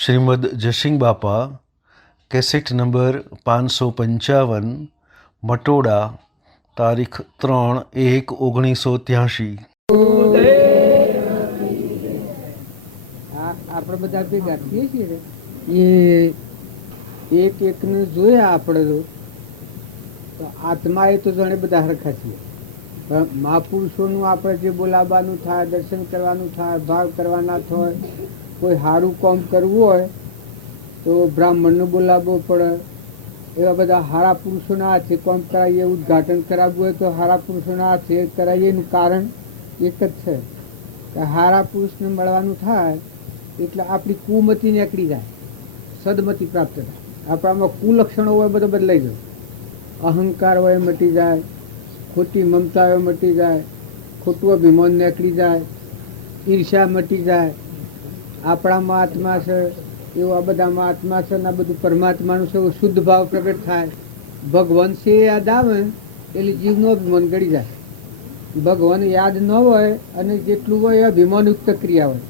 શ્રીમદ જયસિંહ બાપા cassette number 555 મટોડા તારીખ 3/1/1983। આપણે બધા ભેગા થઈએ છીએ ને એ એક એકને જોયા આપણે તો આત્મા એ તો જાણે બધા હરખા છીએ, પણ મહાપુરુષોનું આપણે જે બોલાવવાનું થાય, દર્શન કરવાનું થાય, ભાવ કરવાના થાય, કોઈ સારું કામ કરવું હોય તો બ્રાહ્મણને બોલાવવો પડે. એવા બધા હારા પુરુષોના હાથે કામ કરાવીએ, ઉદ્ઘાટન કરાવવું હોય તો હારા પુરુષોના હાથે કરાવીએ. એનું કારણ એક જ છે કે હારા પુરુષને મળવાનું થાય એટલે આપણી કુમતી નીકળી જાય, સદમતી પ્રાપ્ત થાય. આપણામાં કુલક્ષણો હોય બધો બદલાઈ જાય, અહંકાર હોય મટી જાય, ખોટી મમતા હોય મટી જાય, ખોટું અભિમાન નીકળી જાય, ઈર્ષ્યા મટી જાય. આપણામાં આત્મા છે એવું આ બધામાં આત્મા છે ને આ બધું પરમાત્માનું છે એવું શુદ્ધ ભાવ પ્રગટ થાય. ભગવાન છે યાદ આવે એટલે જીવનો અભિમાન ગળી જાય. ભગવાન યાદ ન હોય અને જેટલું હોય એ અભિમાનયુક્ત ક્રિયા હોય,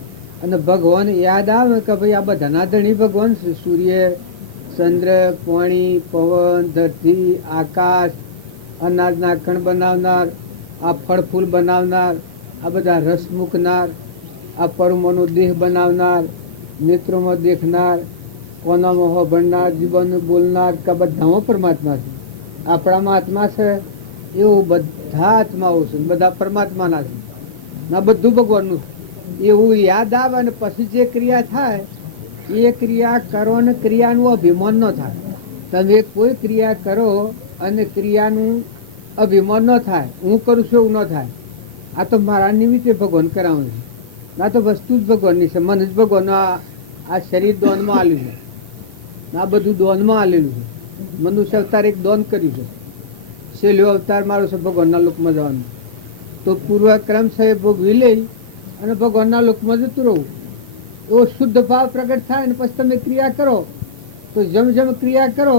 અને ભગવાન યાદ આવે કે ભાઈ આ બધાના ધણી ભગવાન છે. સૂર્ય, ચંદ્ર, પાણી, પવન, ધરતી, આકાશ, અનાજના કણ બનાવનાર, આ ફળ ફૂલ બનાવનાર, આ બધા રસ મૂકનાર, આ પરમોનો દેહ બનાવનાર, નેત્રોમાં દેખનાર, કોનામાં હોભળનાર, જીવન બોલનાર, કે બધામાં પરમાત્મા છે. આપણામાં આત્મા છે એવું બધા આત્માઓ છે, બધા પરમાત્માના છે, ના બધું ભગવાનનું છે. એવું યાદ આવે અને પછી જે ક્રિયા થાય એ ક્રિયા કરો અને ક્રિયાનું અભિમાન ન થાય. તમે કોઈ ક્રિયા કરો અને ક્રિયાનું અભિમાન ન થાય, હું કરું છું એવું ન થાય. આ તો મારા નિમિત્તે ભગવાન કરાવે છે, ના તો વસ્તુ જ ભગવાનની છે. મને જ ભગવાન આ શરીર દોનમાં આલ્યું છે, આ બધું દોનમાં આલેલું છે. મનુષ્ય અવતાર એક દોન કર્યું છે, છેલ્લો અવતાર મારો છે ભગવાનના લોકમાં જવાનું. તો પૂર્વક્રમ છે ભોગવી લઈ અને ભગવાનના લોકમાં જતું રહું. એવો શુદ્ધ ભાવ પ્રગટ થાય અને પછી તમે ક્રિયા કરો તો જેમ જેમ ક્રિયા કરો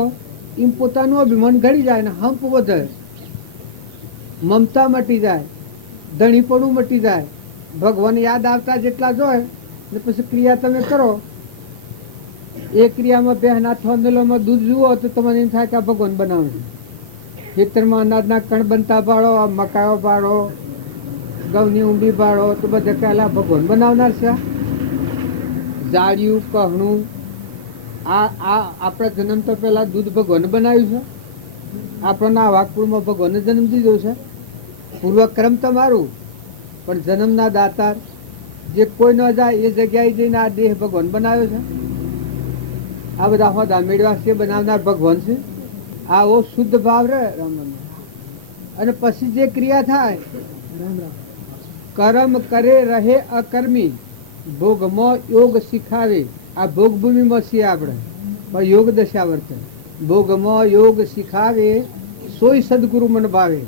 એમ પોતાનું અભિમાન ઘડી જાય ને હંપ વધે, મમતા મટી જાય, ધણીપણું મટી જાય. ભગવાન યાદ આવતા જેટલા જોય ને પછી ક્રિયા તમે કરો. એ ક્રિયામાં બે હાથ વાંદલોમાં દૂધ જુઓ તો તમને એમ થાય કે આ ભગવાન બનાવે છે. ખેતરમાં અનાજના કણ બનતા પાડો, આ મકાઈઓ પાડો, ઘઉંની ઊંડી પાડો તો બધા પહેલા ભગવાન બનાવનાર છે. જાળિયું, કહણું, આ આપણા જન્મ તો પહેલા દૂધ ભગવાન બનાવ્યું છે. આપણને વાકુળમાં ભગવાને જન્મ દીધો છે. પૂર્વક્રમ તમારું, પણ જન્મના દાતાર જે કોઈ ન જાય એ જગ્યાએ જઈને આ દેહ ભગવાન બનાવ્યો છે. આ બધા હોદા મેળવા છે બનાવનાર ભગવાન છે. આવો શુદ્ધ ભાવ રહે રામ રામ. અને પછી જે ક્રિયા થાય કર્મ કરે રહે અકર્મી, ભોગમાં યોગ શીખાવે. આ ભોગભૂમિમાં છીએ આપણે, પણ યોગ દશા વર્તે. ભોગમાં યોગ શીખાવે સોય સદગુરુ મન ભાવે.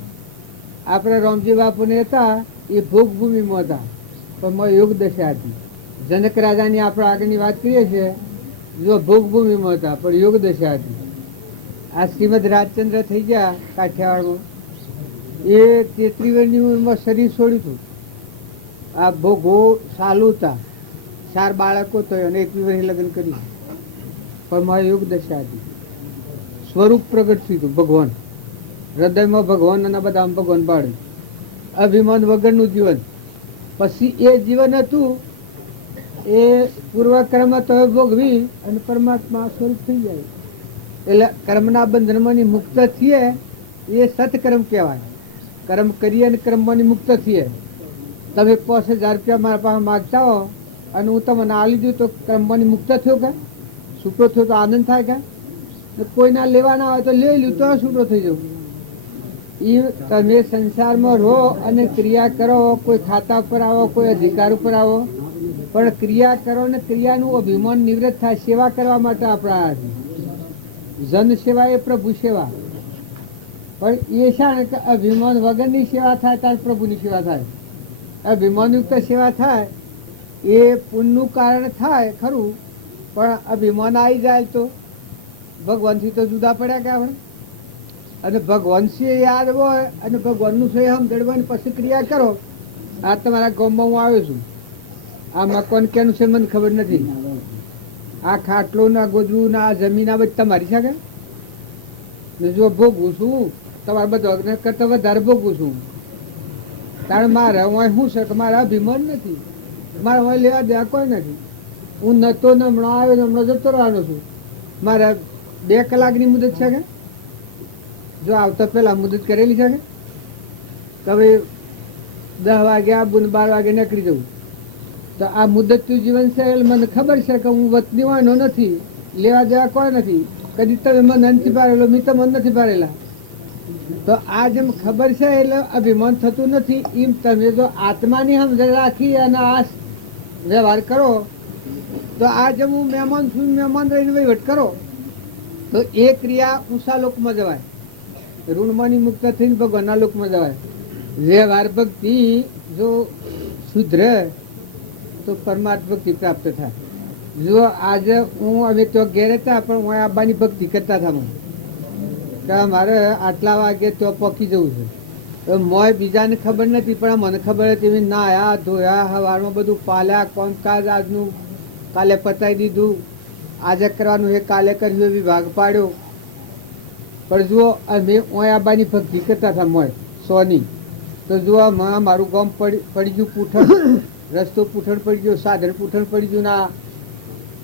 આપણે રામજી બાપુને હતા એ ભોગભૂમિમાં હતા, પણ યોગ દશા હતી. જનક રાજાની આપણે આગળની વાત કરીએ છીએ, જો ભોગભૂમિમાં હતા પણ યોગ દશા હતી. આ શ્રીમદ રાજચંદ્ર થઈ ગયા કાઠિયાવાડમાં, એ 33 વર્ષની ઉંમરમાં શરીર છોડ્યું હતું. આ ભોગો ચાલુ હતા, 4 બાળકો તો અને 21 વર્ષે લગ્ન કર્યું, પણ મારી યોગ દશા હતી. સ્વરૂપ પ્રગટ થયું હતું ભગવાન, હૃદયમાં ભગવાન અને બધા ભગવાન પાડે. અભિમાન વગરનું જીવન. પછી એ જીવન હતું એ પૂર્વકર્મ તો ભોગવી અને પરમાત્મા સ્વરૂપ થઈ જાય. એટલે કર્મના બંધનમાંની મુક્ત થઈએ એ સત્કર્મ કહેવાય. કર્મ કરીએ અને કર્મમાંની મુક્ત થઈએ. તમે 5000 રૂપિયા મારા પાસે માગતા હો અને હું તમને આ લીધું તો કર્મમાંની મુક્ત થયો કે છૂટો થયો તો આનંદ થાય કે? કોઈના લેવાના હોય તો લઈ લ્યું તો છૂટો થઈ જવું. એ તમે સંસારમાં રહો અને ક્રિયા કરો, કોઈ ખાતા ઉપર આવો, કોઈ અધિકાર ઉપર આવો, પણ ક્રિયા કરો ને ક્રિયાનું અભિમાન નિવૃત્ત થાય. સેવા કરવા માટે આપણા જન સેવા એ પ્રભુ સેવા. પણ એ શા ને કે અભિમાન વગરની સેવા થાય ત્યારે પ્રભુની સેવા થાય. અભિમાનયુક્ત સેવા થાય એ પુણ્યનું કારણ થાય ખરું, પણ અભિમાન આવી જાય તો ભગવાનથી તો જુદા પડ્યા કે આપણે. અને ભગવાન છે યાદ હોય અને ભગવાનનું છે સમજણ પછી ક્રિયા કરો. આ તમારા ગામમાં હું આવ્યો છું, આ મકાન કેનું છે મને ખબર નથી, આ ખાટલો ના ગોદડું ના આ જમીન આ બધી તમારી છે કે ને જો ભોગવું છું તમારે બધા કરતા વધારે ભોગવું છું કારણ મારે હું શું છે કે મારા અભિમાન નથી, મારે હું લેવા દેવા કોઈ નથી. હું નતો ને હમણાં આવ્યો ને હમણાં જતો રહેવાનો છું. મારે 2 કલાકની મુદત છે કે જો આવતા પહેલા મુદત કરેલી છે કે હવે 10 વાગે આવું ને 12 વાગે નીકળી જવું. તો આ મુદતનું જીવન છે એટલે મને ખબર છે કે હું વતની વાનો નથી, લેવા દેવા કોઈ નથી. કદી તમે મને નથી પાડેલો, મેં તમને નથી પાડેલા. તો આ જેમ ખબર છે એટલે અભિમાન થતું નથી. એમ તમે જો આત્માની સમજણ રાખી અને આ વ્યવહાર કરો તો આ જેમ હું મહેમાન છું, મહેમાન રહીને વહીવટ કરો તો એ ક્રિયા ઊંચા લોકમાં જવાય, ઋણમાંની મુક્ત થઈને ભગવાનના લોકમાં જવાય. વ્યવહાર ભક્તિ જો સુધરે તો પરમાર્થ ભક્તિ પ્રાપ્ત થાય. જો આજે હું અમે તો ઘેર હતા પણ હું આબાની ભક્તિ કરતા હતા મને કે મારે આટલા વાગે તો પહોંચી જવું છે. તો મોય બીજાને ખબર નથી પણ મને ખબર હતી. મેં નાયા ધોયા, સવારમાં બધું પાલ્યા, કામકાજ આજનું કાલે પતાવી દીધું, આજે કરવાનું એ કાલે કર્યું, વિભાગ પાડ્યો. પણ જુઓ અમે ઓયાબાની ભક્તિ કરતા હતા મોય સોની. તો જુઓ મારું ગામ પડી ગયું પૂઠણ, રસ્તો પૂઠણ પડી ગયો, સાધન પૂઠણ પડી ગયું, ના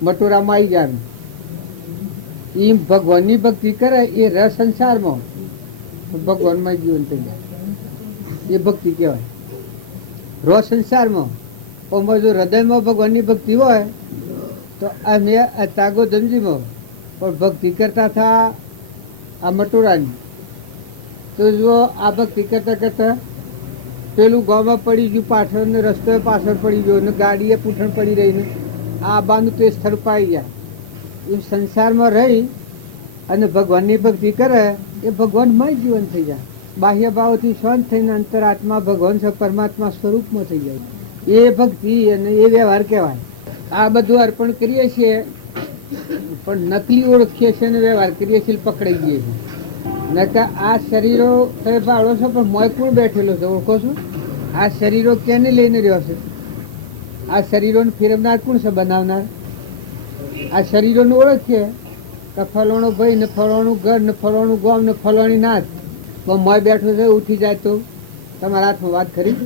મટોરામાં આવી જાય. એમ ભગવાનની ભક્તિ કરે એ રસ સંસારમાં ભગવાનમાં જીવન થઈ જાય, એ ભક્તિ કહેવાય. રોજ સંસારમાં પણ જો હૃદયમાં ભગવાનની ભક્તિ હોય તો અમે તાગો ધમજીમાં પણ ભક્તિ કરતા હતા આ મટોરાની. તો જો આ ભક્તિ કરતા કરતા પેલું ગામમાં પડી ગયું, પાછળ ને રસ્તો પાછળ પડી ગયો ને ગાડીએ પૂઠણ પડી રહીને આ બાનું તે સ્થળ પાઈ ગયા. એ સંસારમાં રહી અને ભગવાનની ભક્તિ કરે એ ભગવાનમય જીવન થઈ જાય. બાહ્ય ભાવથી શાંત થઈને અંતરાત્મા ભગવાન પરમાત્મા સ્વરૂપમાં થઈ જાય. એ ભક્તિ અને એ વ્યવહાર કહેવાય. આ બધું અર્પણ કરીએ છીએ પણ નકલી ઓળખીએ છીએ અને વ્યવહાર કરીએ છીએ, પકડાઈ જઈએ છીએ. નકર આ શરીરો તમે પાડો છો પણ મોય કોણ બેઠેલો છે ઓળખો છો? આ શરીરો કેને લઈને રહ્યો છે? આ શરીરોને ફેરવનાર કોણ છે, બનાવનાર? આ શરીરોને ઓળખીએ કે ફલાણો ભાઈ ને ફલાણું ઘર ને ફલાણું ગામ ને ફલાણી નાચ, પણ મોય બેઠો છે ઉઠી જાય તો તમારા હાથમાં વાત ખરી?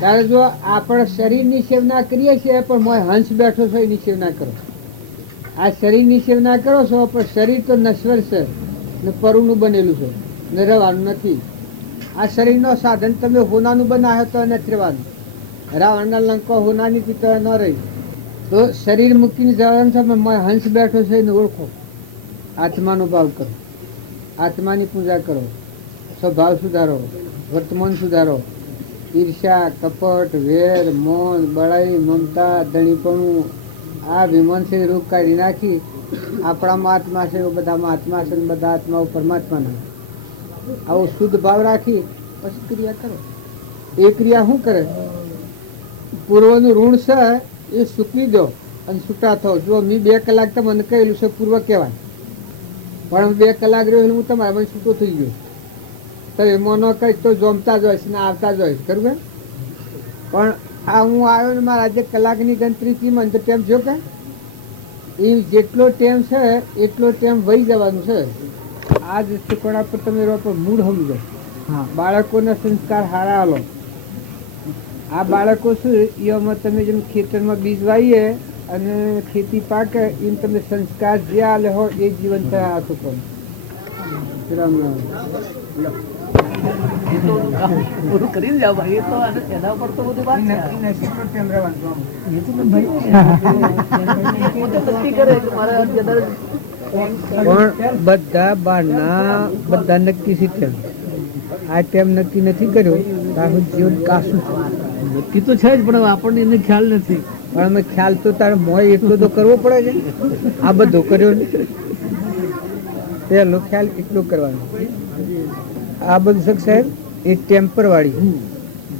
ત્યારે જો આપણે શરીરની સેવના કરીએ છીએ પણ મોય હંસ બેઠો છે એની સેવના કરો. આ શરીરની સેવના કરો છો પણ શરીર તો નશ્વર છે ને પરુનું બનેલું છે ને રહેવાનું નથી. આ શરીરનો સાધન તમે હોનાનું બનાવ્યો તો નથી રહેવાનું. રાવણના લંકો હોનાની થી તો ન રહી. તો શરીર મૂકીને જવાનું છે પણ હંસ બેઠો છે એને ઓળખો, આત્માનો ભાવ કરો, આત્માની પૂજા કરો, સ્વભાવ સુધારો, વર્તમાન સુધારો. ઈર્ષ્યા, કપટ, વેર, મૌન, બળાઈ, મમતા, ધણીપણું આ વિમનથી રૂપ કાઢી નાખી આપણામાં આત્મા છે બધામાં આત્મા છે, બધા આત્માઓ પરમાત્માના. આવો શુદ્ધ ભાવ રાખી પછી ક્રિયા કરો. એ ક્રિયા શું કરે? પૂર્વનું ઋણ છે એ સૂકવી દો અને છૂટા થો. જો મેં 2 કલાક તમને કહેલું છે પૂર્વ કહેવાય, પણ 2 કલાક રહ્યો હું તમારા મને છૂટો થઈ ગયો. તો એમાં ન કહી તો જમતા જ હોઈશ ને આવતા જ હોઈશ, બરાબર? પણ આ હું આવ્યો ને મારા આજે કલાકની ગણતરીથી મને તો ટેમ જો કે એ જેટલો ટેમ છે એટલો ટેમ વહી જવાનું છે. આ દૃષ્ટિકોણ પર તમે રહો પણ મૂળ સમજો. હા, બાળકોના સંસ્કાર હારા હાલો. આ બાળકો શું એમાં તમે જેમ ખેતરમાં બીજ વાવીએ અને ખેતી પાકે એમ તમે સંસ્કાર જે આલે હોય એ જીવન થયા આ છોકરો. રામ રામ. કરી જાવ ભાઈ, એ તો એના પર તો બધી વાત પણ બધા બહારના બધા નક્કી છે ટેમ. આ ટેમ નક્કી નથી કર્યો તારું જીવન કાશું છે. નક્કી તો છે જ પણ આપણને એને ખ્યાલ નથી. પણ અમે ખ્યાલ તો તારે મોય એટલો તો કરવો પડે છે. આ બધો કર્યો ને પેલો ખ્યાલ એટલો કરવાનો. આ બધું શક સાહેબ એ ટેમ્પર વાળી.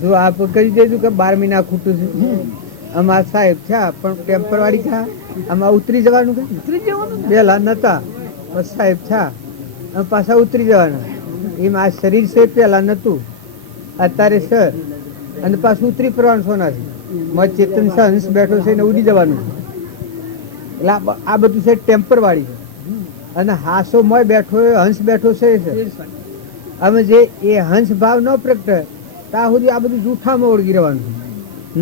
જો આપ કરી દેજો કે 12 મહિના ખૂટું છે આમાં સાહેબ થયા પણ ટેમ્પર વાળી થયા આમાં ઉતરી જવાનું કે ઉતરી જવાનું પેલા નતા બસ સાહેબ થયા આમ પાછા ઉતરી જવાના. એમ આ શરીર છે પેલા નતું અત્યારે છે અને પાછું ઉતરી પડવાનું સોનાથી. મત ચેતન હંસ બેઠો છે ને ઉડી જવાનું. એટલે આ બધું છે ટેમ્પરવાળી છે. અને હાસો મોય બેઠો હંસ બેઠો છે એ છે. હવે જે એ હંસ ભાવ ન પ્રગટે ત્યાં સુધી આ બધું જૂઠામાં ઓળગી રહેવાનું છે,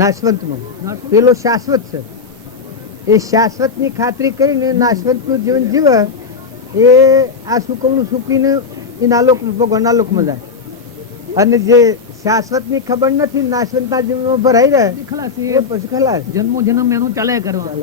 નાશવંતમાં. પેલો શાશ્વત છે, એ શાશ્વતની ખાતરી કરીને નાશવંતનું જીવન જીવે એ આ સુકવણું સૂકીને એના લોક ભગવાનના લોકમાં જાય. અને જે શાશ્વતની ખબર નથી નાશવંતના જીવનમાં ભરાઈ રહે ખલાસ એ પછી ખલાસ. જન્મો જન્મ એનું ચાલ્યા કરવા.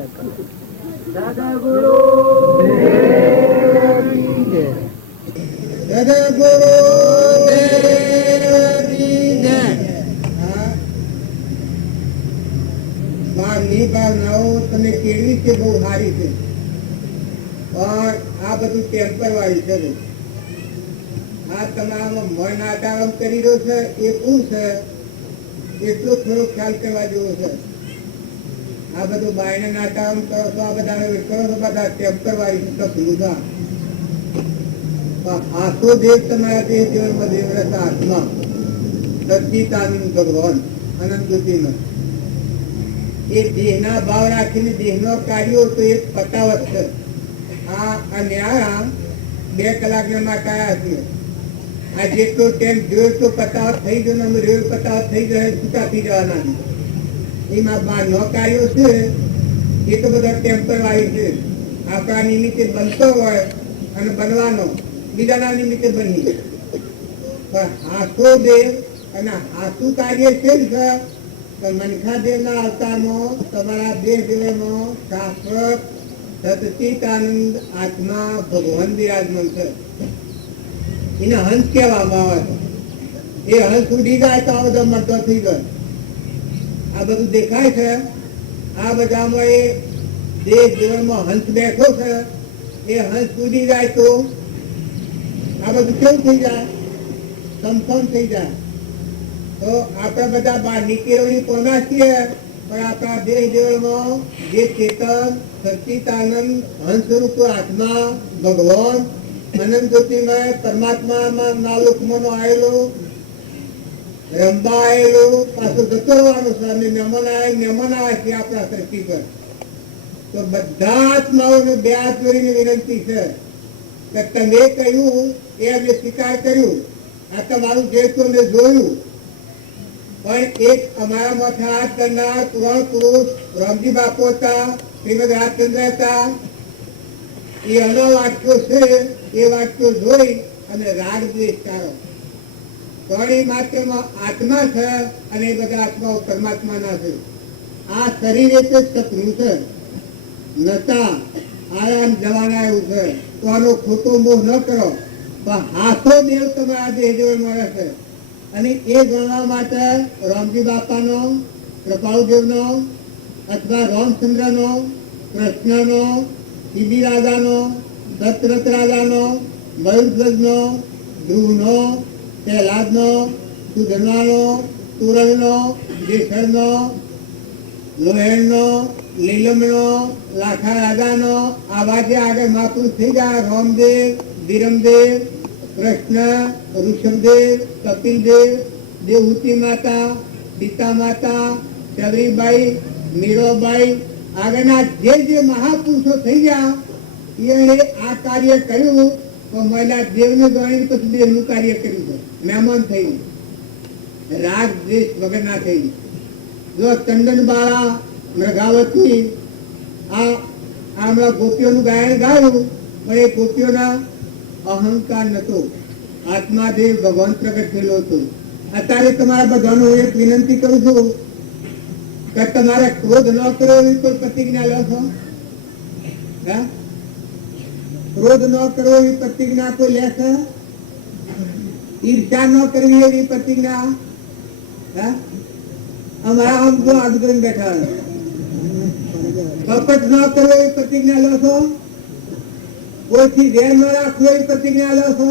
બહારની ભાવનાઓ તમે કેળવી છે બહુ સારી છે, પણ આ બધું ટેમ્પર વાળી છે. આ તમારામાં મન આધારમ કરી રહ્યો છે એ શું છે એટલો થોડો ખ્યાલ કરવા જેવો છે. આ બધું બાયને નાટામ કરો છો, આ બધા કરો છો, બધા ટેમ્પર વાળી છે. ભૂલતા આખો દેવ તમારા દેહ જીવનમાં દેવરત આત્મા સચ્ચિદાનંદ ભગવાન અનંત જ્યોતિમાં એ દેહના ભાવ રાખીને દેહનો કાર્યો તો એ પતાવત છે. આ ન્યારા 2 કલાકના માટે આવ્યા છીએ. આ જેટલો ટાઈમ જોયો તો પતાવત થઈ ગયો, અમે રેલ પતાવત થઈ જાય છૂટા થઈ જવાના. એમાં 12 કાર્યો છે એ તો બધા ટેમ્પર વાળી છે. આપણા નિમિત્તે બનતો હોય અને બનવાનો બીજાના નિમિત્તે બની, પણ હાથો દેવ અને હાથું કાર્ય છે તો મનખા દેવના અવતારમાં તમારા દેહ જીવનમાં શાશ્વત સચ્ચિદાનંદ આત્મા ભગવાન બિરાજમાન છે. એને હંસ કહેવામાં આવે છે. એ હંસ ઉડી જાય તો આ બધા મરતો થઈ ગયો. આ બધું દેખાય છે. આ બધામાં એ દેહ જીવનમાં હંસ બેઠો છે. એ હંસ ઉડી જાય તો આ બધું કેવું થઈ જાય? સમસમ થઈ જાય. તો આપણે બધા બહારની કેળવણી પોના છીએ, પણ આપણા દેહ જીવનમાં જે ચેતન સચ્ચિદાનંદ હંસરૂપ આત્મા ભગવાન અનંત જ્યોતિમય પરમાત્મામાં ના લોકમાં આવેલો રંબા આવેલો પાછો જતો રહેવાનો છે. અને મહેમાન આવે છે આપણા સૃષ્ટિ પર. તો બધા આત્માઓને 2 હાથ જોડીને વિનંતી છે કે તમે કહ્યું એ અમે સ્વીકાર કર્યું, આ તમારું જે તો મેં જોયું, પણ એક અમારા માથે હાથ કરનાર પુરાણ પુરુષ રામજી બાપુ હતા, શ્રીમદ રાજચંદ્ર હતા. એ અનો વાક્યો છે, એ વાક્યો જોઈ અને રાગ દ્વેષ કાઢો. પણ એ માત્રમાં આત્મા છે અને એ બધા આત્માઓ પરમાત્માના છે. આ શરીર એટલે સપનું છે, નતા આરામ જવાના એવું છે. તો આનો ખોટો મોહ ન કરો. પણ હાથો દેવ તમારા દેહ જોડે મળે છે. અને એ ગણવા માટે રામજી બાપાનો, કૃપાળુદેવનો અથવા રામચંદ્રનો, કૃષ્ણનો, સીબી રાજાનો, દશરથ રાજાનો, મયુરધ્વજનો, ધ્રુવનો, પ્રહલાદનો, સુધર્માનો, તુરલનો, જેસરનો, લોહેણનો, લીલમનો, લાખા રાજાનો, આવા જે આગળ મહાપુરુષ થઈ ગયા, રામદેવ, ધીરમદેવ, કૃષ્ણ, ઋષભદેવ, કપિલદેવ, દેવહૂતિ માતા, સીતા માતા, શબરીબાઈ, મીરાબાઈ, આગળના જે જે મહાપુરુષો થઈ ગયા એ આ કાર્ય કર્યું. તો મહિલા દેવને ગણી પછી દેવનું કાર્ય કર્યું છે. મહેમાન થઈ, રાગ દ્વેષ વગરના થઈ. જો ચંદનબાળા, મૃગાવતી આ હમણાં ગોપીઓનું ગાયન ગાયું, પણ એ ગોપીઓના અહંકાર નતો, આત્માદેવ ભગવાન પ્રગટ થયેલો હતો. અત્યારે તમારા બધાનો એક વિનંતી કરું છું કે તમારે ક્રોધ ન કરો એવી કોઈ પ્રતિજ્ઞા લો છો? ક્રોધ ન કરો એવી પ્રતિજ્ઞા કોઈ લે છે? ઈર્ષા ન કરવી એવી પ્રતિજ્ઞા? અમારા આમ જો આગળ કરીને બેઠા. કપટ ન કરો એવી પ્રતિજ્ઞા લો છો? કોઈથી વેર ન રાખવો એવી પ્રતિજ્ઞા લો છો?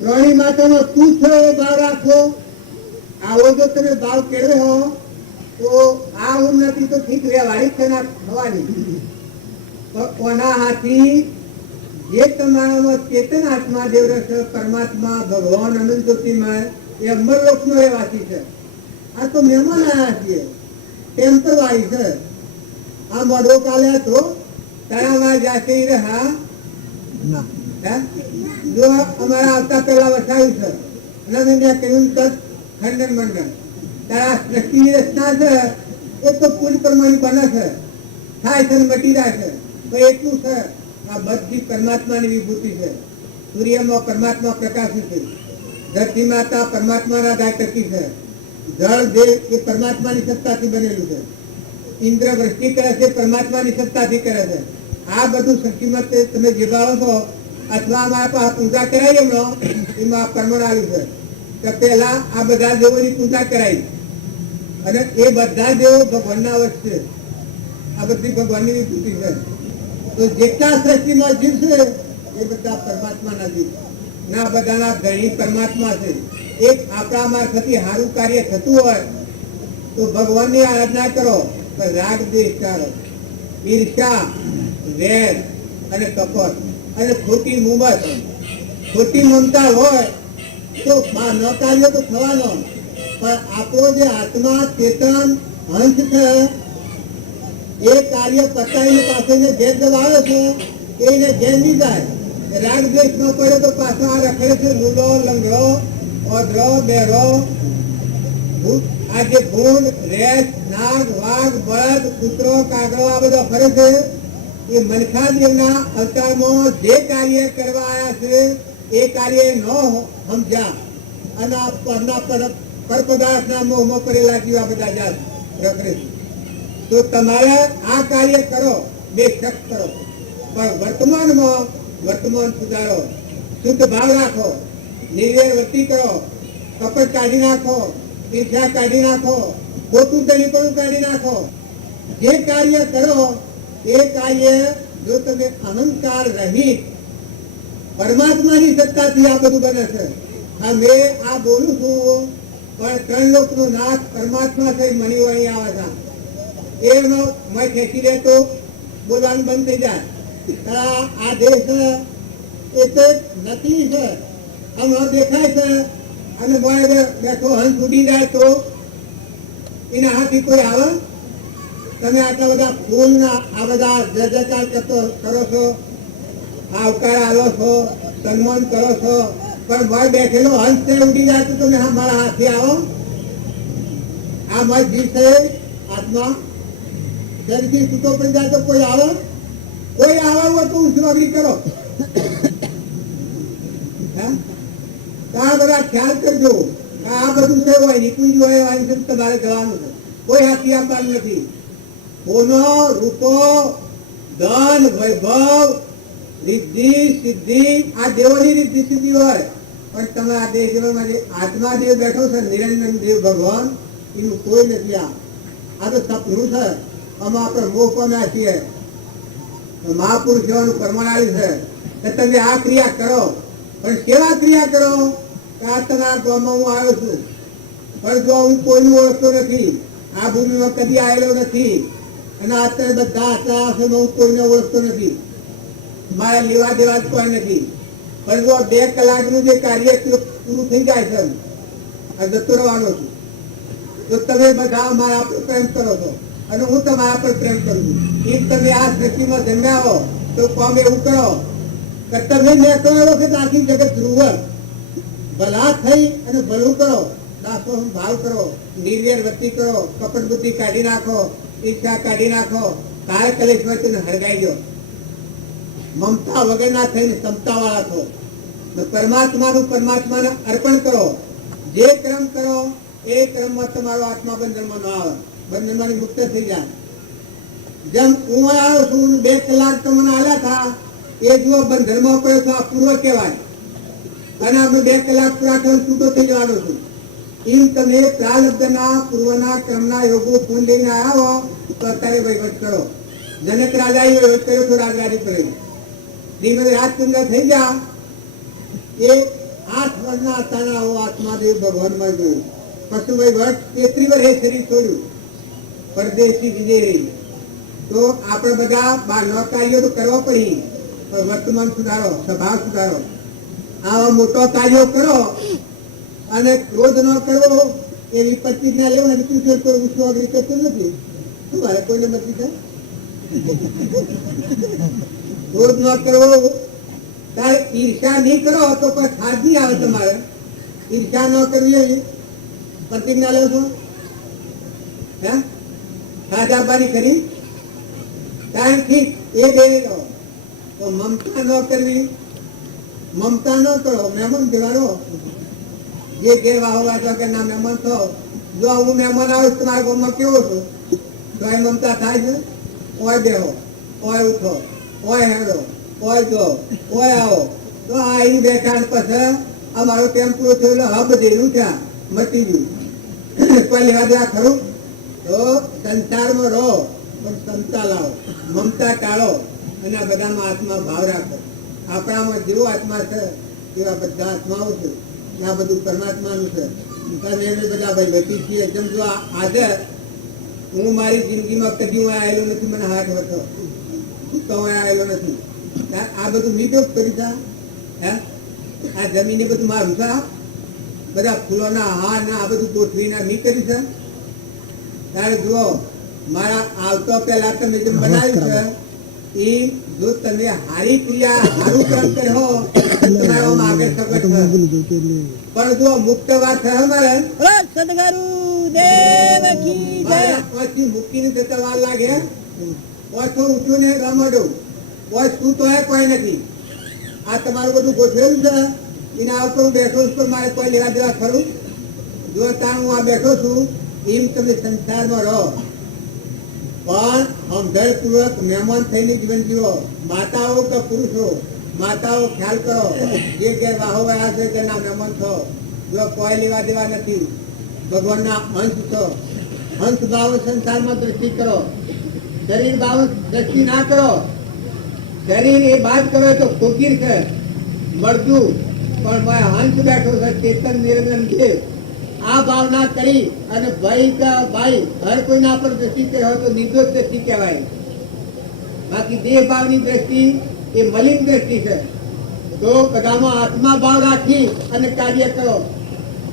પ્રાણી માતાનો તું છો એ ભાવ રાખવો. આવો જો તમે ભાવ કેળવે હો તો આ ઉન્નતિ તો ઠીક રહેવાની છે ને થવાની. તો કોના હાથી જે તમારામાં ચેતન આત્મા દેવ છે, પરમાત્મા ભગવાન અનંત જ્યોતિમય, એ અમરલોકનો રહેવાસી છે. આ તો મહેમાન આવ્યા છીએ, ટેમ્પરવારી છે. આ મોઢો કાલે હતો તણામાં જાતે હા જો અમારા આવતા પહેલા વસાવ્યું છે અને મેં કહ્યું તત ખંડન મંડન તારા સૃષ્ટિની રચના છે એ તો પૂરી પ્રમાણે બને છે થાય છે ને મટી જાય છે તો એટલું છે આ બધી પરમાત્માની વિભૂતિ છે. સૂર્યમાં પરમાત્મા પ્રકાશિત છે, ધરતી માતા પરમાત્માના દાટકી છે, જળ દેવ એ પરમાત્માની સત્તાથી બનેલું છે, ઇન્દ્ર વૃષ્ટિ કરે છે પરમાત્માની સત્તાથી કરે છે. આ બધું શક્તિમત તમે જીવાડો છો અથવા અમારા પાસે પૂજા કરાવી એમનો એમાં પરમાણ આવ્યું છે તો પેલા આ બધા દેવોની પૂજા કરાવી અને એ બધા દેવો ભગવાનના વચ્ચે આ બધી ભગવાનની વિભૂતિ છે. તો જેટલા સૃષ્ટિમાં જીવ છે એ બધા પરમાત્માના જીવ ના બધાના ધણી પરમાત્મા છે. એક આપણા મારફતથી સારું કાર્ય થતું હોય તો ભગવાનની આરાધના કરો, રાગ દ્વેષ ટાળો, ઈર્ષા વેર અને કપટ અને ખોટી મુમત ખોટી મમતા હોય તો ન કાર્ય તો થવાનો, પણ આપણો જે આત્મા ચેતન હંસ છે એ કાર્ય પતાવીને પાછળને ઘેર દબાવે છે એને ઘેર નહીં જાય. રાગ દ્વેષ ન પડે તો પાછો આ રખડે છે લૂલો લંગડો ઓધરો બેરો આ જે ભૂંડ રેસ નાગ વાઘ બળદ કૂતરો કાગડો આ બધા ફરે છે એ મનખા દેવના અવતારમાં જે કાર્ય કરવા આવ્યા છે એ કાર્ય ન સમજ્યા અને આ પરના પર પદાર્થના મોહમાં પડેલા જીવા બધા જાત રખડે છે. તો તમારે આ કાર્ય કરો, બેશક કરો, પણ વર્તમાનમાં વર્તમાન સુધારો, શુદ્ધ ભાવ રાખો, નિર્વેર વર્તી કરો, કપટ કાઢી નાખો, ઈર્ષા કાઢી નાખો, ખોટું તરીપણું કાઢી નાખો. જે કાર્ય કરો એ કાર્ય જો તમે અહંકાર રહિત પરમાત્માની સત્તાથી આ બધું બને છે. હા મેં આ બોલું છું પણ ત્રણ લોકનો નાથ પરમાત્મા થઈ મણીવાણી આવે છે એનો મેં ખેંચી લે તો બોલવાનું બંધ થઈ જાય. આ દેશ એ તો નકલી છે, હમણાં દેખાય છે અને બેઠો હંસ ઉડી જાય તો એના હાથથી કોઈ આવે? તમે આટલા બધા ફૂલના આ બધા જયજયકાર કરો છો, આવકાર આલો છો, સન્માન કરો છો, પણ ભાઈ બેઠેલો હંસ તે ઉડી જાય તો તમે મારા હાથથી આવો? આ મારી જીવ છે આત્મા જલ્દી છૂટો પડી જાય તો કોઈ આવે? કોઈ આવે હોય તો ઉસવાગી કરો. આ બધા ખ્યાલ કરજો. આ બધું છે હોય નિકુંજ હોય તમારે જવાનું છે, કોઈ હાથી આપવાનું નથી. કોનો રૂપો ધન વૈભવ રિદ્ધિ સિદ્ધિ આ દેવોની રિદ્ધિ સિદ્ધિ હોય, પણ તમે આ દેહ જીવનમાં જે આત્મા દેવ બેઠો છે નિરંજન દેવ ભગવાન એનું કોઈ નથી. આ તો સપનું છે. આમાં આપણે મોહ પામ્યા છીએ. મહાપુરુષ જવાનું પ્રમાણ આવ્યું છે કે તમે આ ક્રિયા કરો, પણ કેવા ક્રિયા કરો? આ તમારા ગામમાં હું આવ્યો છું પણ જો હું કોઈનું ઓળખતો નથી, આ ભૂમિમાં કદી આવેલો નથી અને અત્યારે બધા આટલા આશ્રમમાં હું કોઈને ઓળખતો નથી, મારા લેવા દેવા જ કોઈ નથી, પણ જો 2 કલાકનું જે કાર્ય પૂરું થઈ જાય છે આ જતો રહેવાનો છું તો તમે બધા મારા પર પ્રેમ કરો છો અને હું તમારા પર પ્રેમ કરું છું. એ તમે આ સૃષ્ટિમાં જન્મ્યા હો તો કોમ એવું કરો કે તમે મેં કહ્યો વખત આખી જગત ધ્રુવર ભલા થઈ અને ભલું કરો, દાસો ભાવ કરો, નિર્વેર વૃત્તિ કરો, કપટ બુદ્ધિ કાઢી નાખો, ઈચ્છા કાઢી નાખો, કાળ કલેશ વચ્ચે હરગાઈ ગયો, મમતા વગરના થઈને ક્ષમતા વાળા છો. પરમાત્માનું પરમાત્માને અર્પણ કરો. જે ક્રમ કરો એ ક્રમમાં તમારો આત્મા બંધનમાં ન આવે, બંધનમાંથી મુક્ત થઈ જાય. જેમ હું આવ્યો છું 2 કલાક તમને આલ્યા હતા એ જુઓ બંધનમાં પડ્યો તો આ પૂર્વ કહેવાય અને અમે 2 કલાક પૂરા થયો છૂટો થઈ જવાનો છું. એમ તમે પ્રારબ્ધના પૂર્વના ક્રમના યોગો ફોન લઈને આવ્યા હો તો અત્યારે વહીવટ કરો. જનક રાજાએ વહીવટ કર્યો તો રાજરાજી પર ધીમે રાજચંદ્ર થઈ ગયા. એ 8 વર્ષના હતા આત્માદેવ ભગવાનમાં જોયું. પછી વહીવટ 33 વર્ષે શરીર છોડ્યું, પરદેશી વિજય રહી. તો આપણે બધા બહારના કાર્યો તો કરવા પડી, પણ વર્તમાન સુધારો, સ્વભાવ સુધારો, આવા મોટો કાર્યો કરો અને ક્રોધ ન કરવો એવી પ્રતિજ્ઞા લેવાની. તું કોઈ ઉછો અગ્નિ કરતો નથી, શું મારે કોઈને નથી થાય? ક્રોધ ન કરવો, તારે ઈર્ષા નહીં કરો તો કોઈ ખાદ નહીં આવે તમારે. ઈર્ષા ન કરવી એવી પ્રતિજ્ઞા લો છો, હે ખાદ આપવાની ખરી તારે ઠીક એ બે રહો. તો મમતા ન કરવી, મમતા ન કરો, મહેમાન દેવાનો. જે ઘેર વાહવા છો કે ના મહેમાન થો, જો હું મહેમાન આવીશ તમારા ગામમાં કેવો છું તો એ મમતા થાય છે. ઓય બેહો, ઓય ઉઠો, ઓય હેડો, ઓય જો, ઓય આવો. તો આ અહીં બેઠા ને પછી અમારો ટેમ્પો થયો એટલે હબ દઈને ઉઠ્યા, મટી ગયું. કોઈ લેવા દેવા ખરું? તો સંસારમાં રહો પણ ક્ષમતા લાવો, મમતા ટાળો અને આ બધામાં આત્મા ભાવ રાખો. આપણામાં જેવો આત્મા છે એવા બધા આત્માઓ છે. આ બધું પરમાત્માનું છે. તમે એને બધા ભાઈ વચી છીએ. જેમ જો આજે હું મારી જિંદગીમાં કદી હું આવેલો નથી, મને હાથ હતો તો હું આવેલો નથી. આ બધું મેં કેવું કરી છે? હે આ જમીને બધું મારું છે, બધા ફૂલોના હાર ના આ બધું ગોઠવીને મેં કરી છે. ત્યારે જુઓ મારા આવતો પહેલા તમે જેમ બનાવ્યું છે એ જો તમે હારી ક્રિયા હારું કામ કર્યો તમારો આગળ સગવડ છે. પણ જો મુક્ત વાત છે અમારે પછી મૂકીને જતા વાર લાગે, ઓછું ઊંચું ને રમડું ઓછ શું તો કોઈ નથી. આ તમારું બધું ગોઠવેલું છે એના ઉપર હું બેઠો છું, મારે કોઈ લેવા દેવા ખરું? જો ત્યાં હું આ બેઠો છું એમ તમે સંસારમાં રહો પણ સમજણપૂર્વક મહેમાન થઈને જીવન જીવો. માતાઓ કે પુરુષો, માતાઓ ખ્યાલ કરો, જે ઘેર વાહો વયા છે તેના મહેમાન છો. જો કોઈ લેવા દેવા નથી, ભગવાનના અંશ છો. અંશ ભાવ સંસારમાં દ્રષ્ટિ કરો, શરીર ભાવ દ્રષ્ટિ ના કરો. શરીર એ બાદ કરો તો ફકીર છે, મળતું પણ મેં હંસ બેઠો છે, ચેતન નિરંજન દેવ. આ ભાવના કરી અને ભાઈ કા ભાઈ હર કોઈના પર દ્રષ્ટિ હોય તો નિર્દોષ દ્રષ્ટિ કહેવાય. બાકી દેહ ભાવની દ્રષ્ટિ એ મલિન દ્રષ્ટિ છે. તો બધામાં આત્મા ભાવ રાખી અને કાર્ય કરો.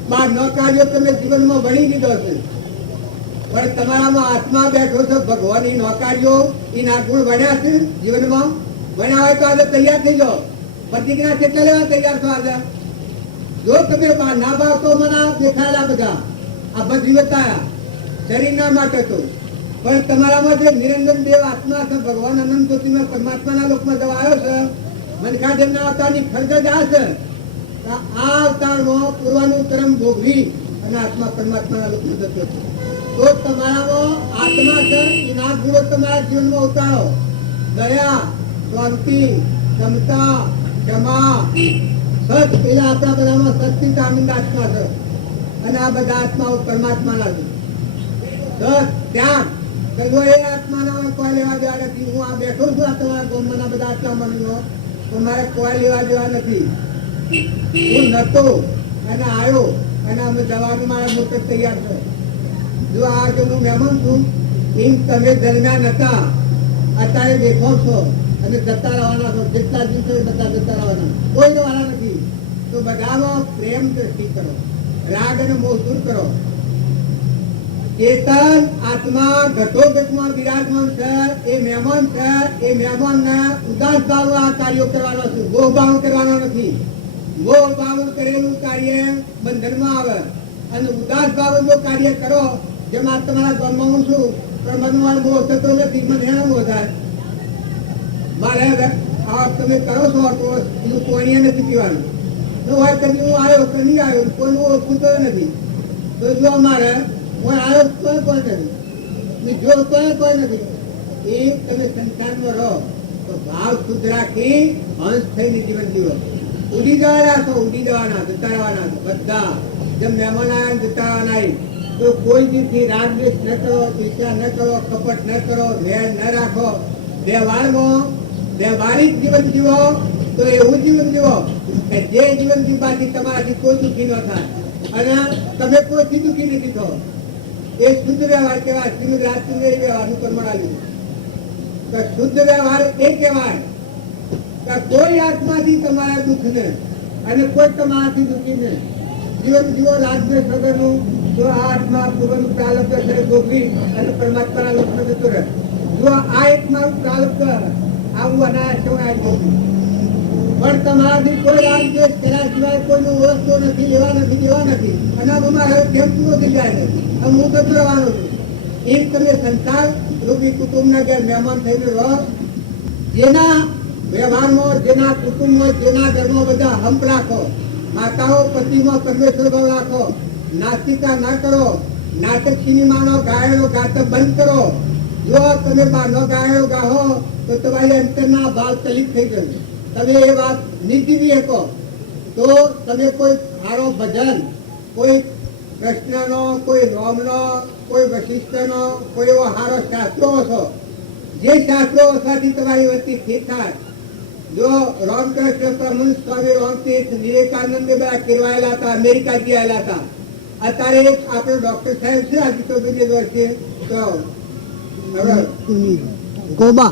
બાર ન કાર્ય તમે જીવનમાં વણી લીધો છે પણ તમારામાં આત્મા બેઠો છે. ભગવાન નો કાર્યો એના ગુણ વણ્યા છે જીવનમાં. વણ્યા હોય તો આજે તૈયાર થઈ જાઓ. પ્રતિજ્ઞા કેટલા લેવા તૈયાર છો આજે? જો તમે ના ભાવ તો મને દેખાયેલા બધા આ બધી શરીરના માટે તો, પણ તમારામાં જે નિરંજન દેવ આત્મા છે, ભગવાન અનંત જ્યોતિમાં પરમાત્માના લોકમાં જવા આવ્યો છે, મનખા જેમના અવતારની ખર્ચ જ આ છે. આ અવતારમાં પૂર્વાનું તરમ ભોગવી અને આત્મા પરમાત્માના લોકમાં જતો છે. તો તમારામાં આત્મા છે એના ગુણો તમારા જીવનમાં ઉતારો. દયા, શાંતિ, ક્ષમતા, ક્ષમા, સત, પેલા આપણા બધામાં સચિત આનંદ આત્મા છે અને આ બધા આત્માઓ પરમાત્માના છે. સત, ત્યાગ, એ આત્માના કોઈ લેવા દેવા નથી. હું આ બેઠો છું આ તમારા ગામના બધા આટલા મનનો, તો મારે કોઈ લેવા દેવા નથી. હું નતો અને આવ્યો અને અમે જવાનું મારા મોટે તૈયાર છે. જો આ જો હું મહેમાન છું એમ તમે દરમિયાન હતા, અત્યારે બેઠો છો અને જતા રહેવાના છો. જેટલા દિવસો બધા જતા રહેવાના, કોઈ રહેવાના નથી. તો બધામાં પ્રેમ દ્રષ્ટિ કરો, રાગ અને મોહ દૂર કરો. ચેતન આત્મા ઘટોઘટમાં વિરાજમાન છે, એ મહેમાન છે. એ મહેમાનને ઉદાસ ભાવ આ કાર્યો કરવાનો છે, મોહ ભાવ કરવાનો નથી. મોહ ભાવ કરેલું કાર્ય બંધનમાં આવે અને ઉદાસ ભાવ જો કાર્ય કરો, જેમાં તમારા ગામમાં હું છું પણ મનમાં મોહ થતો નથી, મને એનો મોહ થાય. મારે આ તમે કરો છો તો એનું કોઈને નથી પીવાનું. તો હોય કદી હું આવ્યો કે નહીં આવ્યો કોઈનું ઓળખું તો નથી. તો જો અમારે હું આવ્યો કોઈ નથી, જો કોઈ નથી. એ તમે સંસારમાં રહો તો ભાવ શુદ્ધ રાખી હંસ થઈને જીવન જીવો. ઉડી જવાના છો, ઉડી જવાના, જતા રહેવાના બધા. જેમ મહેમાન આવ્યા જતા રહેવાના. તો કોઈ દીથી રાગ દ્વેષ ન કરો, ઈર્ષા ન કરો, કપટ ન કરો, વેર ન રાખો. વ્યવહારમાં વ્યવહારિક જીવન જીવો તો એવું જીવન જીવો કે જે જીવન જીવવાથી તમારાથી કોઈ દુઃખી ન થાય અને તમે કોઈથી દુઃખી નથી થો. એ શુદ્ધ વ્યવહાર કહેવાય. શ્રીમદ રાજચંદ્ર વ્યવહારનું કર્મણ આવ્યું તો શુદ્ધ વ્યવહાર એ કહેવાય કે કોઈ આત્માથી તમારા દુઃખ ને અને કોઈ તમારાથી દુઃખી ને જીવન જીવો રાજદ્વેષ વગરનું. જો આ આત્મા પૂર્વનું પ્રાલબ્ધ છે ભોગવી અને પરમાત્માના લોકમાં જતો રહે. જો આ એક મારું પ્રાલબ્ધ આવું અનાયાસ અમારાથી કોઈ રાગ દ્વેષ કર્યા સિવાય કોઈનું ઓળખતો નથી, લેવા નથી, દેવા નથી. અને અમારે હવે કેમ પૂરો થઈ જાય છે, હવે હું તો રહેવાનો છું. એક તમે સંસાર રૂપી કુટુંબના ઘેર મહેમાન થઈને રહો. જેના વ્યવહારમાં, જેના કુટુંબમાં, જેના ઘરમાં બધા હંપ રાખો. માતાઓ પતિમાં પરમેશ્વર ભાવ રાખો. નાસ્તિકા ના કરો. નાટક સિનેમાનો ગાયનો ગાતક બંધ કરો. જો તમે બહારનો ગાયનો ગાહો તો તમારી અંતરના ભાવ ચલિત થઈ જશે. તમે એ વાત નીકળી શકો તો તમે કોઈ સારો ભજન, કોઈ કૃષ્ણનો, કોઈ રામનો, કોઈ વશિષ્ઠનો, કોઈ એવો સારો શાસ્ત્રો હશો, જે શાસ્ત્રો હશાથી તમારી વસ્તી ઠીક થાય. જો રામકૃષ્ણ પરમહંસ સ્વામી રામતીર્થ વિવેકાનંદ બધા કેરવાયેલા હતા, અમેરિકા ગયેલા હતા. અત્યારે આપણે ડોક્ટર સાહેબ છે આ ગીતો બીજે વર્ષે તો કોબા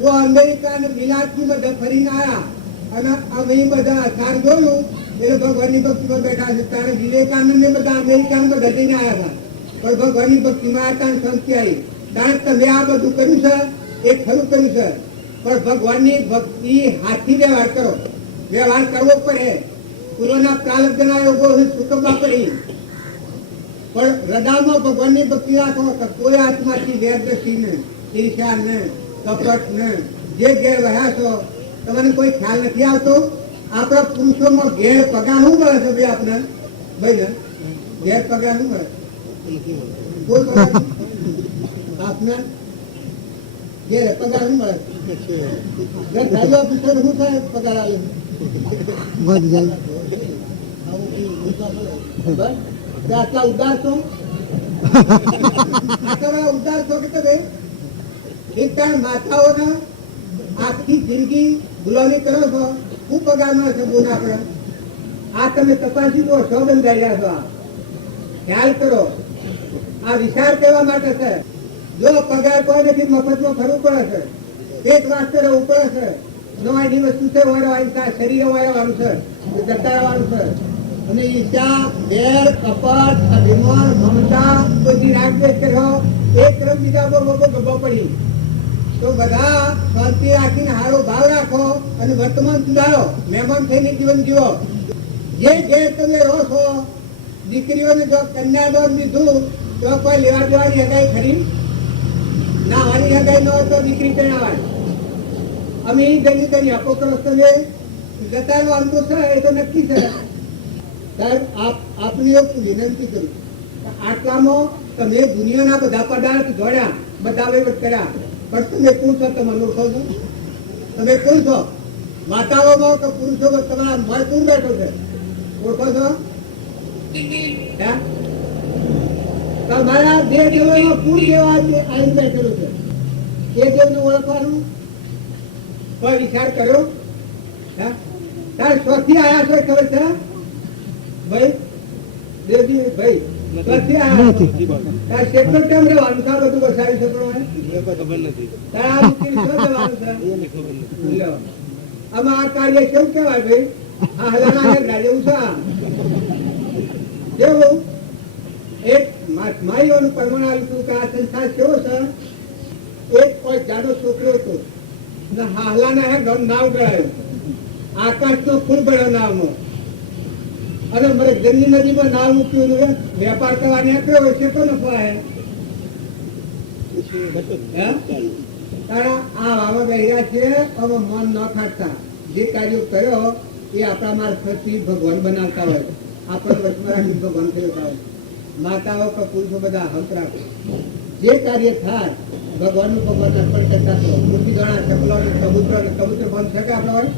જો અમેરિકા અને વિલાસથી બધા ફરીને આવ્યા અને અમે બધા અસાર જોયું એટલે ભગવાનની ભક્તિમાં બેઠા છે. ત્યારે વિવેકાનંદ ને બધા અમેરિકામાં બધા જઈને આવ્યા હતા, પણ ભગવાનની ભક્તિમાં આવ્યા હતા, શાંતિ આવી. કારણ તમે આ બધું કર્યું છે એ ખરું કર્યું છે, પણ ભગવાનની ભક્તિ હાથથી વ્યવહાર કરો. વ્યવહાર કરવો પડે. પૂર્વના પ્રારબ્ધના યોગો ચૂકવવા પડી, પણ હૃદયમાં ભગવાનની ભક્તિ રાખો તો કોઈ આત્માથી વેરદ્રષ્ટિ ને, ઈર્ષ્યા ને, કપટ ને, જે ઘેર રહ્યા છો તમને કોઈ ખ્યાલ નથી આવતો. આપણા પુરુષોમાં ઘેર પગાર શું મળે છે ભાઈ? આપણે ભાઈ ને ઘેર પગાર શું મળે? કોઈ પગાર આપને ઘેર પગાર શું મળે? ઘર ઓફિસર શું થાય પગાર આવે? આટલા ઉદાર છો, આટલા ઉદાર છો કે તમે એક ટાઈમ માતાઓના આખી જિંદગી ગુલામી કરો છો. શું પગાર મળે છે બોલ આપણે? આ તમે તપાસી દો, સો બંધાઈ રહ્યા છો. આ ખ્યાલ કરો. આ વિચાર કરવા માટે છે. જો પગાર કોઈ નથી, મફતમાં ફરવું પડે છે, પેટ વાસ્તે રહેવું પડે છે. નવાઈની વસ્તુ છે, વાળવાનું છે, શરીર વાળવાનું છે, જતાવાનું છે. અને ઈચ્છા, વેર, કપટ, અભિમાન, મમતા, બધી રાગદ્વેષ કર્યો, એક ક્રમ બીજા પર ગભો પડી. તો બધા શાંતિ રાખીને સારો ભાવ રાખો અને વર્તમાન સુધારો. મહેમાન થઈને જીવન જીવો. જે ઘેર તમે રહો છો, દીકરીઓને જો કન્યાદાન દીધું તો કોઈ લેવા દેવાની હગાઈ ખરી ના? વાળી હગાઈ ન હોય તો દીકરી કણાવાય. અમે જઈને તેની આપો કરો તમે જતા રહેવાનું તો છે, એ તો નક્કી છે. સાહેબ આપને એક વિનંતી કરું, આટલામાં તમે દુનિયાના બધા પદાર્થ જોડ્યા, બધા વહીવટ કર્યા, પણ તમે કોણ છો? તમે ઓળખો છો? તમે કોણ છો? માતાઓમાં કે પુરુષોમાં તમારા મળ કોણ બેઠો છે? ઓળખો છો? તમારા બે દેવોમાં કુળ દેવા આવીને બેઠેલું છે. એ દેવને ઓળખવાનું કોઈ વિચાર કર્યો? તાર સ્વથી આવ્યા છો ખબર છે ભાઈ? દેવજી ભાઈ સ્વથી આવ્યા તાર કેટલો કેમ રહેવાનું છે? બધું વસાવી શકો? તાર આ મૂકીને શું જવાનું છે? આમાં આ કાર્ય કેવું કેવાય ભાઈ? આ હલાના જેવું છે. કેવું એક માઈઓનું પ્રમાણ આવ્યું કે આ સંસાર કેવો છે? એક કોઈ જાડો છોકરો હતો, હાલાના ગમ નાવ ગળાયું, આકાશનો ફૂલ ભર્યો નાવનો, અને મારે ગંદી નદીમાં નાવ મૂક્યું, વેપાર કરવાની આકડે હોય છે તો નફો આવે. આ વાવા બહેરા છે, હવે મન ન ખાટતા. જે કાર્યો કર્યો એ આપણા મારફતથી ભગવાન બનાવતા હોય, આપણે વચમાં રાખી ભગવાન થતા હોય. માતાઓ કે પુરુષો બધા હક રાખે. જે કાર્ય થાય ભગવાનનું ભગવાન અર્પણ કરતા તો મૂર્તિ ઘણા ચપલો ને કબૂતર બંધ શકે આપણા હોય?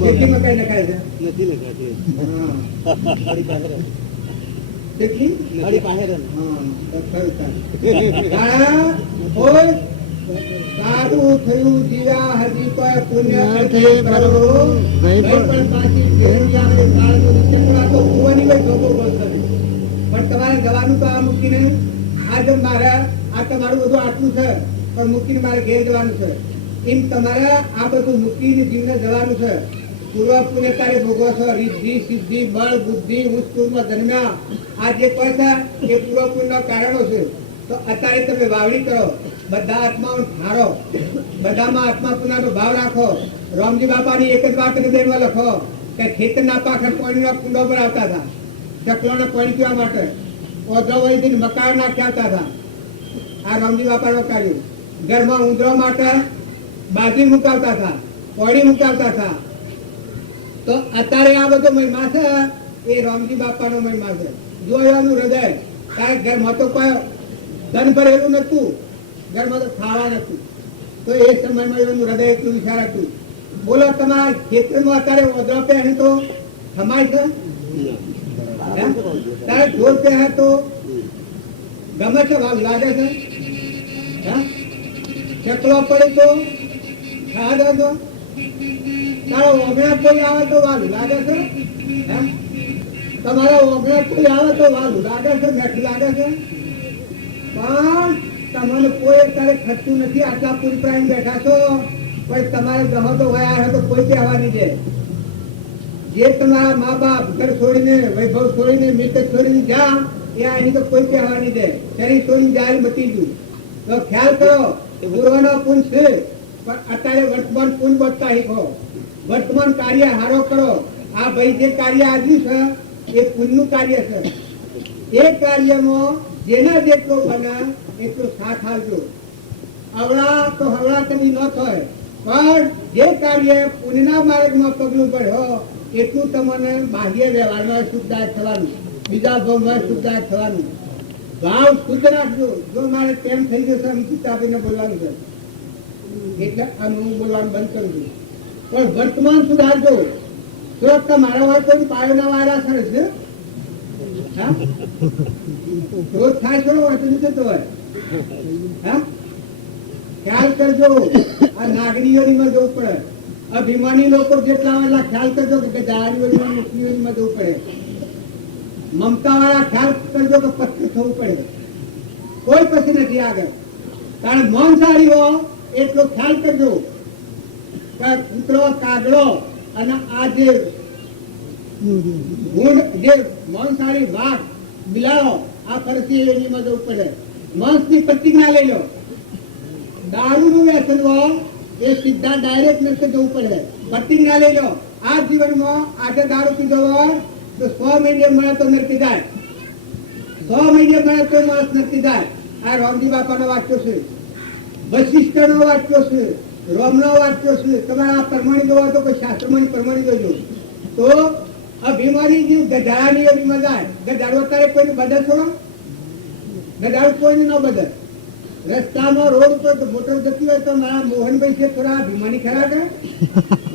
ખેતીમાં કઈ નખાય છે? નથી નખાતી. સારું થયું જીવા હજી કોઈ પુણ્ય પણ તમારે જવાનું તો આ મૂકીને આજે મારે આ તમારું બધું આટલું છે પણ મૂકીને મારે ઘેર જવાનું છે. એમ તમારે આ બધું મૂકીને જીવને જવાનું છે. પૂર્વ પુણ્ય તારે ભોગવો છો. રિદ્ધિ, સિદ્ધિ, બળ, બુદ્ધિ, ઉચ્ચમાં જન્મ્યા આ જે કોઈ છે એ પૂર્વ પુણ્યના કારણો છે. તો અત્યારે તમે વાવણી કરો. બધા આત્માઓ ધારો, બધામાં આત્મા પુનાનો ભાવ રાખો. રામજી બાપાની એક જ વાત હૃદયમાં લખો કે ખેતરના પાખે પાણીના કુંડો પર આવતા હતા, ચકલોને પાણી પીવા માટે, ઓધો વહીથી મકાન નાખ્યા હતા. આ રામજી બાપાનો કાર્ય. ઘરમાં ઉંદરો માટે બાજી મુકાવતા હતા, પાણી મુકાવતા હતા. તો અત્યારે આ બધો મહિમા છે એ રામજી બાપાનો મહિમા છે. જોવાનું હૃદય. કારણ ઘરમાં તો કોઈ ધન ભરેલું નતું, ઘરમાં તો ખાવા નતું, તો એ સમયમાં એનું હૃદય એટલું વિચાર હતું. બોલો તમારા ખેતરમાં અત્યારે ઓદરો પહેરે તો થમાય છે? તારે જોર પહેરે તો ગમે છે? ભાવ લાગે છે? ચકલો પડે તો ખાધો તો તારો ઓગણા કોઈ આવે તો વાલું લાગે છે? તમારા ઓગણા કોઈ આવે તો વાલું લાગે છે, મેઠું લાગે છે? પણ તમને કોઈ અત્યારે ખર્ચું નથી. આટલા પૂરી પ્રાઈમ બેઠા છો, પણ તમારે ગહો તો વયા તો કોઈ કહેવાની છે. જે તમારા મા બાપ ઘર છોડીને, વૈભવ છોડીને, મિલકત છોડીને જા, એ અહીં તો કોઈ કહેવાની છે. શરીર છોડીને જાય મટી ગયું. તો ખ્યાલ કરો, પૂર્વનો પુંજ છે, પણ અત્યારે વર્તમાન પુંજ બચતા શીખો. વર્તમાન કાર્ય હારો કરો. આ ભાઈ જે કાર્ય આવ્યું છે એ પુંજનું કાર્ય છે. એ કાર્યમાં જેના જેટલો બને એટલો સાથ આપજો. અવળા તો હવળા કદી ન થાય, પણ જે કાર્ય પુણ્યના માર્ગમાં પગલું પડ્યો એટલું તમને બાહ્ય વ્યવહારમાં સુખદાયક થવાનું, બીજા ભાવમાં સુખદાયક થવાનું. ભાવ શુદ્ધ રાખજો. જો મારે તેમ થઈ જશે એમ પિતાભાઈને બોલવાનું છે એટલે હું બોલવાનું બંધ કરું છું. પણ વર્તમાન સુધારજો. સુરત મારા વાર કોઈ પાયોના વાયરા સર છે, રોજ થાય થોડો હોય તો થતો હોય. ખ્યાલ કરજો. આ નાગરીઓમાં જવું પડે. અભિમાની લોકો જેટલા હોય એટલા ખ્યાલ કરજો કે જાહેરીઓમાં મુસ્લિમોમાં જવું પડે. મમતા વાળા ખ્યાલ કરજો કે પત્ર થવું પડે. કોઈ પછી નથી આગળ. કારણ મૌનસારી હો એટલો ખ્યાલ કરજો કે કૂતરો, કાગડો અને આ જે મૌનસારી વાઘ, બિલાડો, આ ફરતી યોનીમાં જવું પડે. માણસની પ્રતિજ્ઞા લઈ લો. દારૂનું વ્યસન હો એ સીધા ડાયરેક્ટ નરકે જવું પડે. પ્રતિજ્ઞા લઈ લો. આ જીવનમાં આજે દારૂ પીધો હોય તો 100 મહિને મળે તો નરકે જાય, 100 મહિને મળે તો માણસ નરકે જાય. આ રામજી બાપાનો વાક્યો છે, વશિષ્ઠનો વાક્યો છે, રોમનો વાક્યો છે. તમારા પરમાણી જોવા તો કોઈ શાસ્ત્રમાં પરમાણી જોજો તો આ બીમારી જે ગધાડાની એવી જાય. ગધાડો અત્યારે કોઈને બદલ છોડો, ગધાડો કોઈને ન બદલ. રસ્તામાં રોડ ઉપર મોટર જતી હોય તો મારા મોહનભાઈ છે થોડા બીમારી ખરા છે,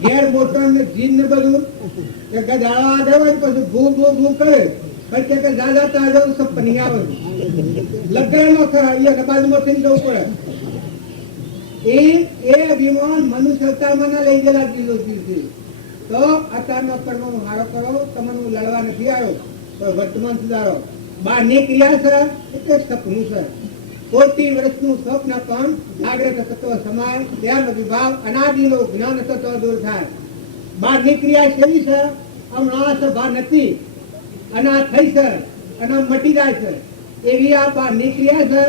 ઘેર મોટર ને જીન ને બધું ગધાડો આગળ હોય પછી ભૂ ભૂ ભૂ કરે, પછી કે દાદા તાજો સબ પની આવે લગેલો ખરા. અહીંયા બાજુમાં થઈને જવું પડે. એ અભિમાન મનુષ્ય અવતારમાં લઈ ગયેલા ચીજો છે. તો અત્યારનો કર્મ હારો કરો. તમને હું લડવા નથી આવ્યો, પણ વર્તમાન સુધારો. બહારની ક્રિયા છે એટલે સપનું છે. 40 વર્ષનું સ્વપ્ન પણ જાગ્રત તત્વ સમાય, તેમ વિભાવ અનાદિનો જ્ઞાન તત્વ દૂર થાય. બહારની ક્રિયા કેવી છે? હમણાં સભા નથી અને આ થઈ છે અને મટી જાય છે. એવી આ બહારની ક્રિયા છે.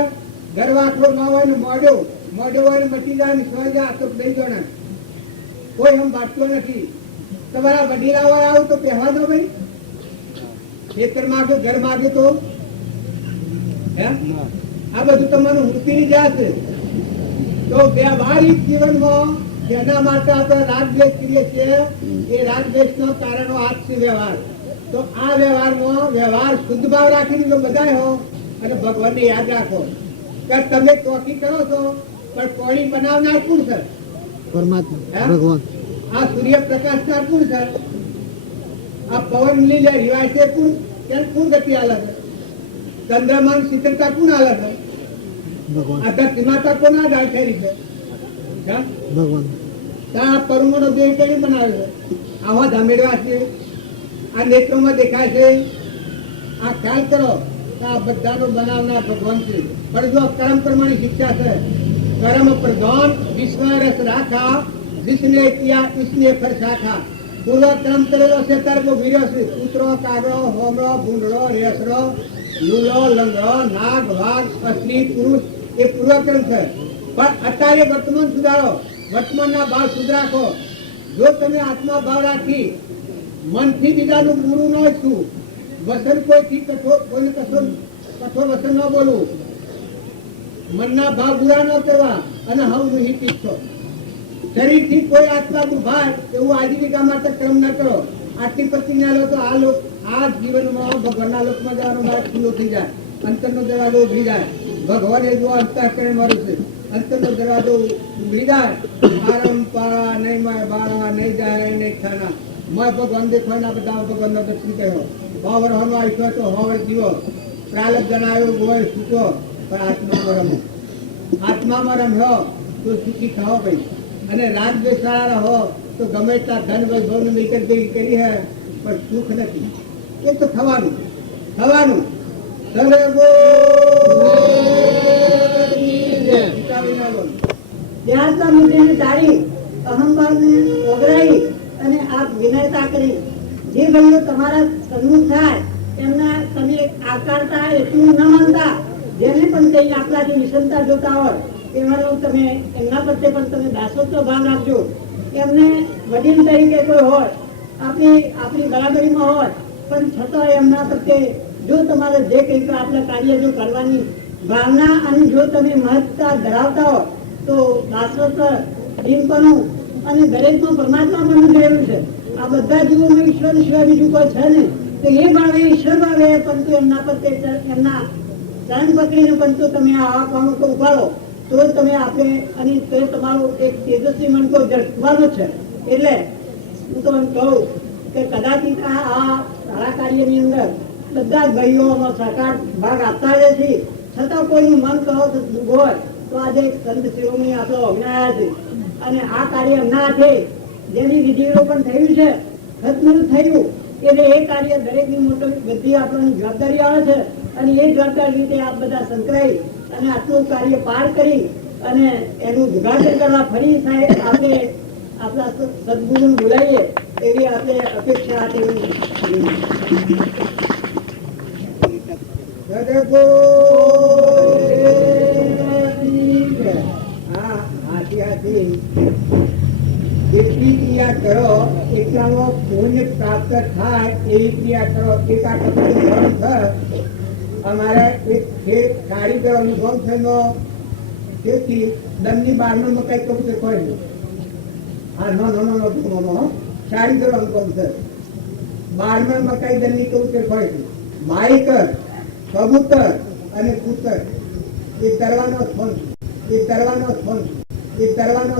ગરવાખડો ન હોય ને મોઢો હોય ને મટી જાય ને સ્વ જાય તો દઈ જણા કોઈ હમ બાટતો નથી. તમારા વડીલા હોય આવું તો પહેવા દો ભાઈ. ખેતર માગે, ઘર માગે તો આ બધું તમારું મૂકીની જશે. તો વ્યવહારિક જીવનમાં જેના માટે આપણે રાગદ્વેષ કરીએ છીએ એ રાગદ્વેષનો કારણો આ છે વ્યવહાર. તો આ વ્યવહારમાં વ્યવહાર શુદ્ધ ભાવ રાખીને જો બધા હો અને ભગવાનને યાદ રાખો કે તમે ચોકી કરો છો પણ કોળી બનાવનાર કોણ છે? પરમાત્મા, ભગવાન. આ સૂર્ય પ્રકાશનાર કોણ છે? આ પવન લીલે રિવાય છે કોણ? કોણ ગતિ આલે છે? ચંદ્રમાન શીતળતા કોણ આલે છે? આ ધરતી માતા કોના આધાર ઠેરી છે? ભગવાન. આ પરમાણુ દેહ કેવી બનાવે છે? આવા ધામેડવા છે, આ નેત્રોમાં દેખાય છે. આ ખ્યાલ કરો આ બધાનો બનાવનાર ભગવાન છે. પણ જો કર્મ પ્રમાણે શિક્ષા છે, કર્મ પ્રધાન વિશ્વ રસ રાખા, વિષ્ણે કિયા ઇસને ફર શાખા. પૂર્વ કર્મ કરેલો છે તાર બહુ વીર્યો છે. કૂતરો, કાગડો, હોમડો, ભૂંડડો, રેસડો, લૂલો, લંગડો, નાગ, વાઘ, અસ્ત્રી, પુરુષ એ પૂર્વક્રમ છે. પણ અત્યારે વર્તમાન સુધારો, વર્તમાનના ભાવ સુધરાખો. જો તમે આત્મા ભાવ રાખી મનથી બીજાનું બુરું ન ઈચ્છું, વસન કોઈથી કોઈને કઠોર વસન ન બોલવું, મનના ભાવ બુરા ન કરવા અને હું હિત ઈચ્છો. શરીરથી કોઈ આત્મા દુભાય એવું આજીવિકા માટે ક્રમ ન કરો. આટલી પ્રતિજ્ઞા લો તો આ જીવનમાં ભગવાનના લોકમાં જવાનો માર્ગ ખુલ્લો થઈ જાય, અંતરનો દરવાજો ઉભરી જાય. ભગવાને જો અંતઃકરણ મારું છે, અંતરનો દરવાજો ઉભરી જાય. પારંપરા નહીં માય બાળા નહીં જાય નહીં ખાના મય ભગવાન દેખાય ના બધા ભગવાનનો દર્શન કર્યો. હોવર હવા ઈશ્વર તો હોવર જીવો, પ્રાલબ જણાવ્યો ગોય સૂચો, પણ આત્મામાં રમો. આત્મામાં રમ્યો તો સુખી થવો ભાઈ. અને રાગ દ્વેષવાળા હો તો ગમે ત્યાં ધન વૈભવની મિલકત ભેગી કરી હે પણ સુખ નથી. એ તો થવાનું થવાનું. ત્યારતા મુદ્દેને ટાળી, અહંભાવને ઓગળાઈ અને આપ વિનયતા કરી. જે ભાઈઓ તમારા સન્મુખ થાય એમના તમે આકારતા એટલું ન માનતા, જેને પણ કઈ આપણાથી વિષમતા જોતા હોય એવાનો તમે એમના પ્રત્યે પણ તમે દાસત્વ ભાવ રાખજો. એમને વડીલ તરીકે કોઈ હોય, આપણી બરાબરીમાં હોય, પણ છતાં એમના પ્રત્યે જો તમારે જે કંઈક આપણે કાર્ય જો કરવાની ભાવના અને જો તમે મહત્તા ધરાવતા હો તો દાસત્વ, દિનપણું અને દરેકમાં પરમાત્મા પણ રહેલું છે. આ બધા જીવોમાં ઈશ્વર સિવાય બીજું કોઈ છે ને, તો એ ભાવે ઈશ્વર ભાવે પરંતુ એમના પ્રત્યે એમના ચરણ પકડીને પણ તો તમે આ કામ તો ઉભારો તો તમે આપે અને તો તમારું એક તેજસ્વી મન તો જળવાનું છે. એટલે હું તો એમ કહું કે કદાચિત આ સારા કાર્યની અંદર બધા જ ભાઈઓનો સહકાર ભાગ આપતા રહે છે, છતાં કોઈનું મન કહો હોય તો આજે સંત શિરોમણી આપણો અજ્ઞાયા છે અને આ કાર્ય એમના હાથે જેની વિધિરોપણ થયું છે, ખતમું થયું, એટલે એ કાર્ય દરેકની મોટી બધી આપણને જવાબદારી આવે છે. અને એ જવાબદારી રીતે આપ બધા સંકળાઈ અને આટલું કાર્ય પાર કરી અને એનું ઉદ્ઘાટન કરવા ફરી સાહેબ આપણે આપણા સદગુરુને બોલાવીએ એવી આપણે અપેક્ષા જેટલી ક્રિયા કરો એટલામાં પુણ્ય પ્રાપ્ત થાય એવી ક્રિયા કરો. એક આ કથાનું અમારે એક કારીગર અનુભવ થયેલો. તેથી દમની બારનો મકાઈ કબૂતર પડ્યું. હા નો કારીગર અનુભવ છે. 12 મકાઈ દમની કબૂતર પડ્યું. માઈકર, કબૂતર અને કૂતર એ તરવાનો સ્પંદ, એ તરવાનો